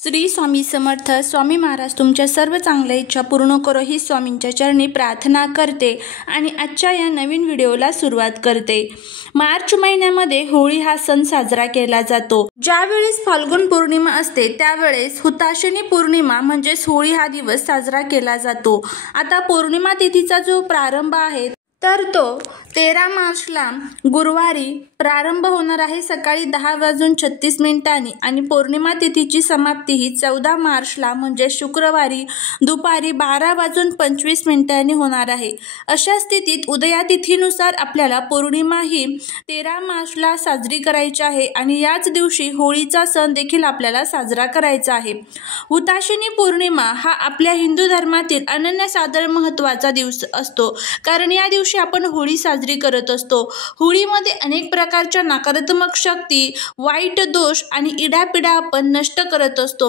श्री स्वामी समर्थ. स्वामी महाराज तुमच्या सर्व चांगल्या इच्छा पूर्ण करो ही स्वामींच्या चरणी प्रार्थना करते आणि आजच्या या नवीन व्हिडिओला सुरुवात करते. मार्च महिन्यामध्ये होळी हा सण साजरा केला जातो. ज्यावेळेस फाल्गुन पौर्णिमा असते त्यावेळेस हुताशनी पौर्णिमा म्हणजेच होळी हा दिवस साजरा केला जातो. आता पौर्णिमा तिथीचा जो प्रारंभ आहे तर तो 13 मार्चला गुरुवारी प्रारंभ होणार आहे सकाळी 10:36 आणि पौर्णिमा तिथीची समाप्ती ही 14 मार्चला म्हणजे शुक्रवारी दुपारी 12:25 होणार आहे. अशा स्थितीत उदया तिथीनुसार आपल्याला पौर्णिमा ही 13 मार्चला साजरी करायची आहे आणि याच दिवशी होळीचा सण देखील आपल्याला साजरा करायचा आहे. हुताशनी पौर्णिमा हा आपल्या हिंदू धर्मातील अनन्यसाधारण महत्त्वाचा दिवस असतो, कारण या दिवशी आपण होळी साजरी करत असतो. होळीमध्ये अनेक प्रकारच्या नकारात्मक शक्ती, वाईट दोष आणि इडापिडा आपण नष्ट करत असतो.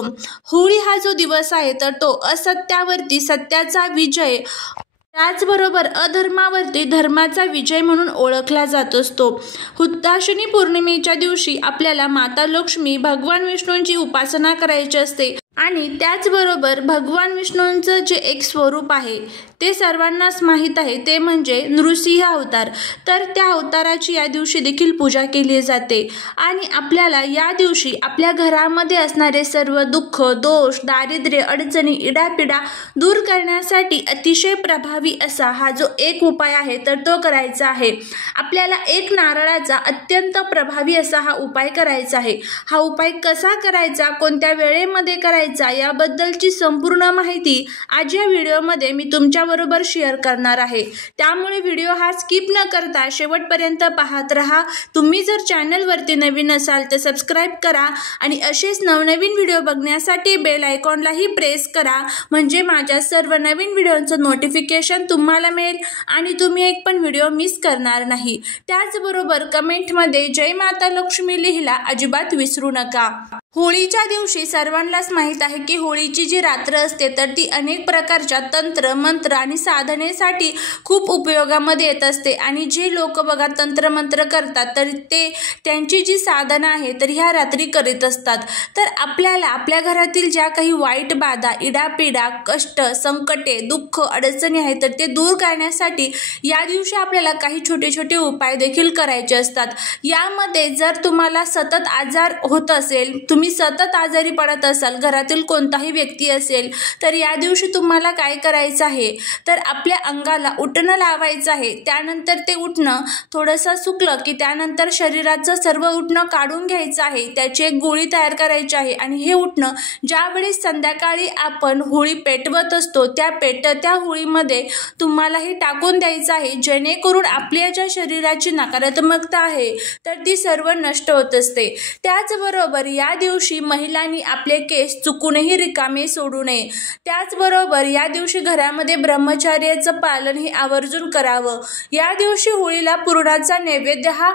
होळी हा जो दिवस आहे तर तो असत्यावरती सत्याचा विजय, त्याचबरोबर अधर्मावरती धर्माचा विजय म्हणून ओळखला जात असतो. हुताशनी पौर्णिमेच्या दिवशी आपल्याला माता लक्ष्मी, भगवान विष्णूंची उपासना करायची असते आणि त्याचबरोबर भगवान विष्णूंचं जे एक स्वरूप आहे ते सर्वांनाच माहीत आहे, ते म्हणजे नृसिंह अवतार. तर त्या अवताराची या दिवशी देखील पूजा केली जाते आणि आपल्याला या दिवशी आपल्या घरामध्ये असणारे सर्व दुःख, दोष, दारिद्र्य, अडचणी, इडापिडा दूर करण्यासाठी अतिशय प्रभावी असा हा जो एक उपाय आहे तर तो करायचा आहे. आपल्याला एक नारळाचा अत्यंत प्रभावी असा हा उपाय करायचा आहे. हा उपाय कसा करायचा, कोणत्या वेळेमध्ये करायचा याबद्दलची संपूर्ण माहिती आज या व्हिडिओमध्ये मी तुमच्या बरोबर शेअर करणार आहे. त्यामुळे व्हिडिओ हा स्किप न करता शेवटपर्यंत पाहत रहा. तुम्ही जर चॅनलवरती नवीन असाल तर सबस्क्राईब करा आणि असेच नवनवीन व्हिडिओ बघण्यासाठी बेल आयकॉनलाही प्रेस करा, म्हणजे माझ्या सर्व नवीन व्हिडिओचं नोटिफिकेशन तुम्हाला मिळेल आणि तुम्ही एक पण व्हिडिओ मिस करणार नाही. त्याचबरोबर कमेंटमध्ये जय माता लक्ष्मी लिहिला अजिबात विसरू नका. होळीच्या दिवशी सर्वांनाच माहीत आहे की होळीची जी रात्र असते तर ती अनेक प्रकारच्या तंत्र, मंत्र आणि साधनेसाठी खूप उपयोगामध्ये येत असते आणि जे लोक बघा तंत्रमंत्र करतात तर ते त्यांची जी साधना आहे तर ह्या रात्री करीत असतात. तर आपल्याला आपल्या घरातील ज्या काही वाईट बाधा, इडापिडा, कष्ट, संकटे, दुःख, अडचणी आहेत तर ते दूर करण्यासाठी या दिवशी आपल्याला काही छोटे छोटे उपाय देखील करायचे असतात. यामध्ये जर तुम्हाला सतत आजार होत असेल, तुम्ही सतत आजारी पडत असाल, घरातील कोणताही व्यक्ती असेल तर या दिवशी तुम्हाला काय करायचं आहे तर आपल्या अंगाला उटणं लावायचं आहे. त्यानंतर ते उटणं थोडंसं सुकलं की त्यानंतर शरीराचं सर्व उटणं काढून घ्यायचं आहे. त्याची एक गोळी तयार करायची आहे आणि हे उटणं ज्यावेळेस संध्याकाळी आपण होळी पेटवत असतो त्या होळीमध्ये तुम्हाला हे टाकून द्यायचं आहे, जेणेकरून आपल्या ज्या शरीराची नकारात्मकता आहे तर ती सर्व नष्ट होत असते. त्याचबरोबर या दिवशी महिलांनी आपले केस चुकूनही रिकामे सोडू नये. त्याचबरोबर या दिवशी घरामध्ये ब्रह्मचर्याचं पालन हे आवर्जून करावं. या दिवशी होळीला पुरणाचा नैवेद्य हा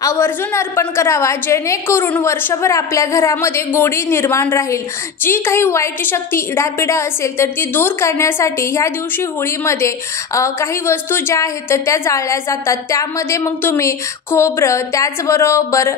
आवर्जून अर्पण करावा, जेणेकरून वर्षभर आपल्या घरामध्ये गोडी निर्माण राहील. जी काही वाईट शक्ती, इडापिडा असेल तर ती दूर करण्यासाठी ह्या दिवशी होळीमध्ये काही वस्तू ज्या आहेत तर त्या जाळल्या जातात. त्यामध्ये मग तुम्ही खोबरं, त्याचबरोबर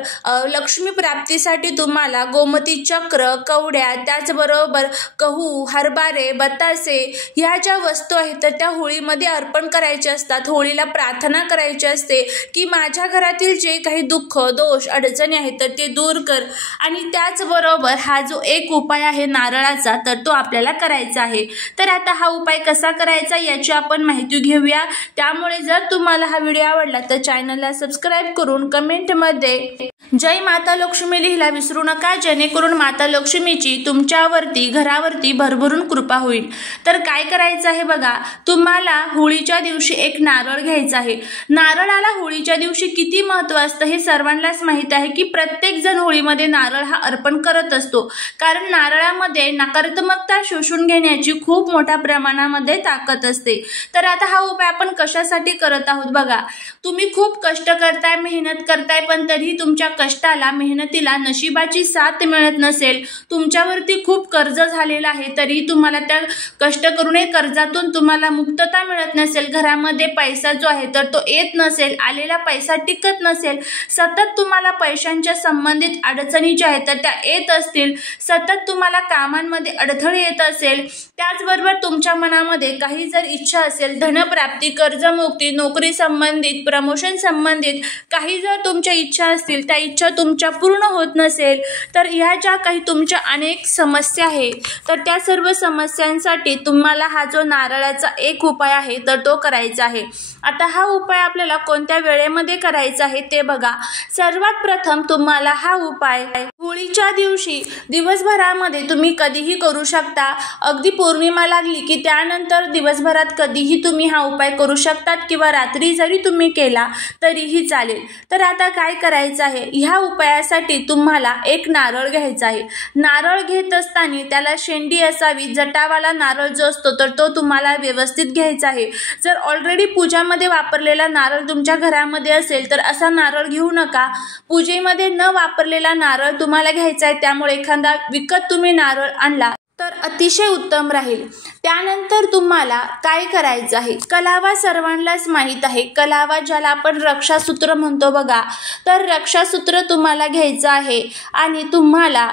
लक्ष्मी प्राप्तीसाठी तुम्हाला गोमती चक्र, कवड्या, त्याचबरोबर गहू, हरभरे, बतासे ह्या ज्या वस्तू आहेत तर त्या होळीमध्ये अर्पण करायच्या असतात. होळीला प्रार्थना करायची असते की माझ्या घरातील जे काही दुःख, दोष, अडचणी आहेत तर ते दूर कर. आणि त्याचबरोबर हा जो एक उपाय आहे नारळाचा तर तो आपल्याला करायचा आहे. तर आता हा उपाय कसा करायचा याची आपण माहिती घेऊया. त्यामुळे जर तुम्हाला हा व्हिडिओ आवडला तर चॅनलला सबस्क्राईब करून कमेंटमध्ये जय माता लक्ष्मी लिहिला विसरू नका, जेणेकरून माता लक्ष्मीची तुमच्यावरती, घरावरती भरभरून कृपा होईल. तर काय करायचं आहे बघा, तुम्हाला होळीच्या दिवशी एक नारळ घ्यायचा आहे. नारळाला होळीच्या दिवशी किती महत्त्व असतं हे सर्वांनाच माहीत आहे की प्रत्येक जण होळीमध्ये नारळ हा अर्पण करत असतो, कारण नारळामध्ये नकारात्मकता शोषून घेण्याची खूप मोठ्या प्रमाणामध्ये ताकद असते. तर आता हा उपाय आपण कशासाठी करत आहोत बघा, तुम्ही खूप कष्ट करताय, मेहनत करताय पण तरीही तुमच्या कष्टाला मेहनतीला नशिबाची साथ मिळत नसेल, तुमच्यावरती खूप कर्ज झालेलं आहे तरी तुम्हाला त्या कष्ट करूनही कर्जातून तुम्हाला मुक्तता मिळत नसेल, घरामध्ये पैसा जो आहे तर तो येत नसेल, आलेला पैसा टिकत नसेल, सतत तुम्हाला पैशांच्या संबंधित अडचणी ज्या आहेत तर त्या येत असतील, सतत तुम्हाला कामांमध्ये अडथळे येत असेल, त्याचबरोबर तुमच्या मनामध्ये काही जर इच्छा असेल धनप्राप्ती, कर्जमुक्ती, नोकरी संबंधित, प्रमोशन संबंधित काही जर तुमच्या इच्छा असतील, त्या इच्छा तुमच्या पूर्ण होत नसेल तर ह्या ज्या काही तुमच्या अनेक समस्या आहेत तर त्या सर्व समस्यांसाठी तुम्हाला हा जो नारळाचा एक उपाय आहे तर तो करायचा आहे। आता हा उपाय आपल्याला कोणत्या वेळेमध्ये करायचा आहे ते बघा। सर्वात प्रथम तुम्हाला हा उपाय होळीच्या दिवशी दिवसभरामध्ये तुम्ही कधीही करू शकता। अगदी पौर्णिमा लागली की त्यानंतर दिवसभरात कधीही तुम्ही हा उपाय करू शकतात किंवा रात्री जरी तुम्ही केला तरीही चालेल। तर आता काय करायचं आहे, ह्या उपायासाठी तुम्हाला एक नारळ घ्यायचा आहे। नारळ घेत असताना त्याला शेंडी असावी, जटावाला नारळ जो असतो तर तो तुम्हाला व्यवस्थित घ्यायचा आहे। जर ऑलरेडी पूजामध्ये वापरलेला नारळ तुमच्या घरामध्ये असेल तर असा नारळ घेऊ नका। पूजेमध्ये न वापरलेला नारळ तुम्हाला घ्यायचा आहे, त्यामुळे एखादा विकत तुम्ही नारळ आणला तर अतिशय उत्तम राहील। त्यानंतर तुम्हाला काय करायचं आहे, कलावा सर्वांनाच माहीत आहे, कलावा ज्याला आपण रक्षासूत्र म्हणतो बघा, तर रक्षासूत्र तुम्हाला घ्यायचं आहे आणि तुम्हाला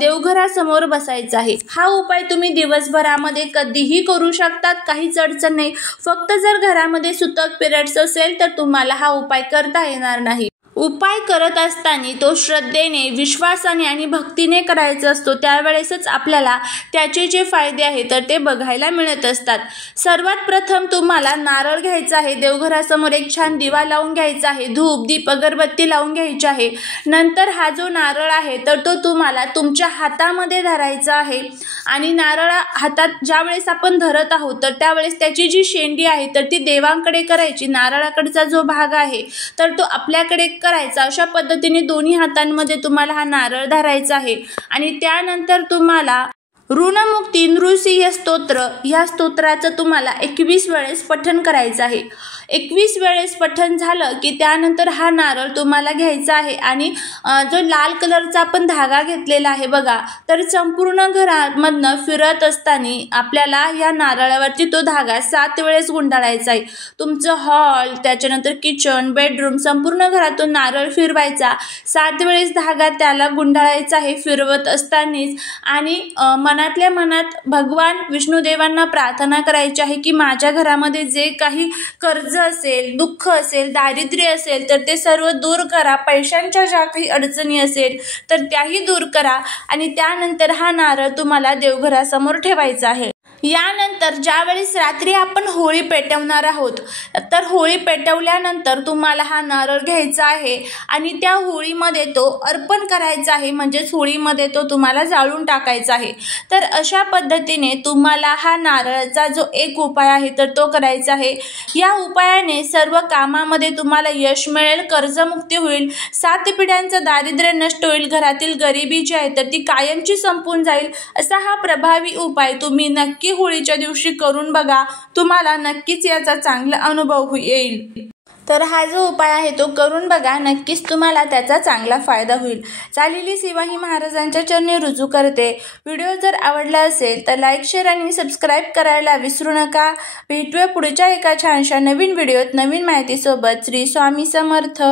देवघरासमोर बसायचं आहे। हा उपाय तुम्ही दिवसभरामध्ये कधीही करू शकतात, काहीच अडचण नाही। फक्त जर घरामध्ये सुतक पिरियड्स असेल तर तुम्हाला हा उपाय करता येणार नाही। उपाय करत असताना तो श्रद्धेने, विश्वासाने आणि भक्तीने करायचा असतो, त्यावेळेसच आपल्याला त्याचे जे फायदे आहेत तर ते बघायला मिळत असतात। सर्वात प्रथम तुम्हाला नारळ घ्यायचा आहे, देवघरासमोर एक छान दिवा लावून घ्यायचा आहे, धूप दीप अगरबत्ती लावून घ्यायची आहे। नंतर हा जो नारळ आहे तर तो तुम्हाला तुमच्या हातामध्ये धरायचा आहे आणि नारळ हातात ज्यावेळेस आपण धरत आहोत तर त्यावेळेस त्याची जी शेंडी आहे तर ती देवांकडे करायची, नारळाकडचा जो भाग आहे तर तो आपल्याकडे करायचा। अशा पद्धतीने दोन्ही हातांमध्ये तुम्हाला हा नारळ धरायचा आहे आणि त्यानंतर तुम्हाला ऋणमुक्ती नृसिंह स्तोत्र या स्तोत्राचं तुम्हाला 21 वेळेस पठण करायचं आहे। 21 वेळेस पठण झालं की त्यानंतर हा नारळ तुम्हाला घ्यायचा आहे आणि जो लाल कलरचा आपण धागा घेतलेला आहे बघा, तर संपूर्ण घरामधनं फिरत असताना आपल्याला या नारळावरती तो धागा 7 वेळेस गुंडाळायचा आहे। तुमचं हॉल, त्याच्यानंतर किचन, बेडरूम संपूर्ण घरातून नारळ फिरवायचा, 7 वेळेस धागा त्याला गुंडाळायचा आहे फिरवत असतानाच आणि मनातल्या मनात भगवान विष्णुदेवांना प्रार्थना करायची आहे की माझ्या घरामध्ये जे काही कर्ज असेल, दुःख असेल, दारिद्र्य असेल तर ते सर्व दूर करा, पैशांच्या ज्या काही अडचणी असेल तर त्याही दूर करा आणि त्यानंतर हा नारळ तुम्हाला देवघरासमोर ठेवायचा आहे। यानंतर ज्यावेळेस रात्री आपण होळी पेटवणार आहोत तर होळी पेटवल्यानंतर तुम्हाला हा नारळ घ्यायचा आहे आणि त्या होळीमध्ये तो अर्पण करायचा आहे, म्हणजेच होळीमध्ये तो तुम्हाला जाळून टाकायचा आहे। तर अशा पद्धतीने तुम्हाला हा नारळाचा जो एक उपाय आहे तर तो करायचा आहे। या उपायाने सर्व कामामध्ये तुम्हाला यश मिळेल, कर्जमुक्ती होईल, 7 पिढ्यांचं दारिद्र्य नष्ट होईल, घरातील गरिबी जी आहे तर ती कायमची संपून जाईल। असा हा प्रभावी उपाय तुम्ही नक्की होळीच्या दिवशी करून बघा, तुम्हाला नक्कीच याचा चांगला अनुभव येईल। तर हा जो उपाय आहे तो करून बघा, नक्कीच तुम्हाला त्याचा चांगला फायदा होईल। चालेली सेवा ही महाराजांच्या चरणी रुजू करते। व्हिडिओ जर आवडला असेल तर लाईक, शेअर आणि सबस्क्राईब करायला विसरू नका। भेटूया पुढच्या एका छानशा नवीन व्हिडिओत नवीन माहितीसोबत। श्री स्वामी समर्थ।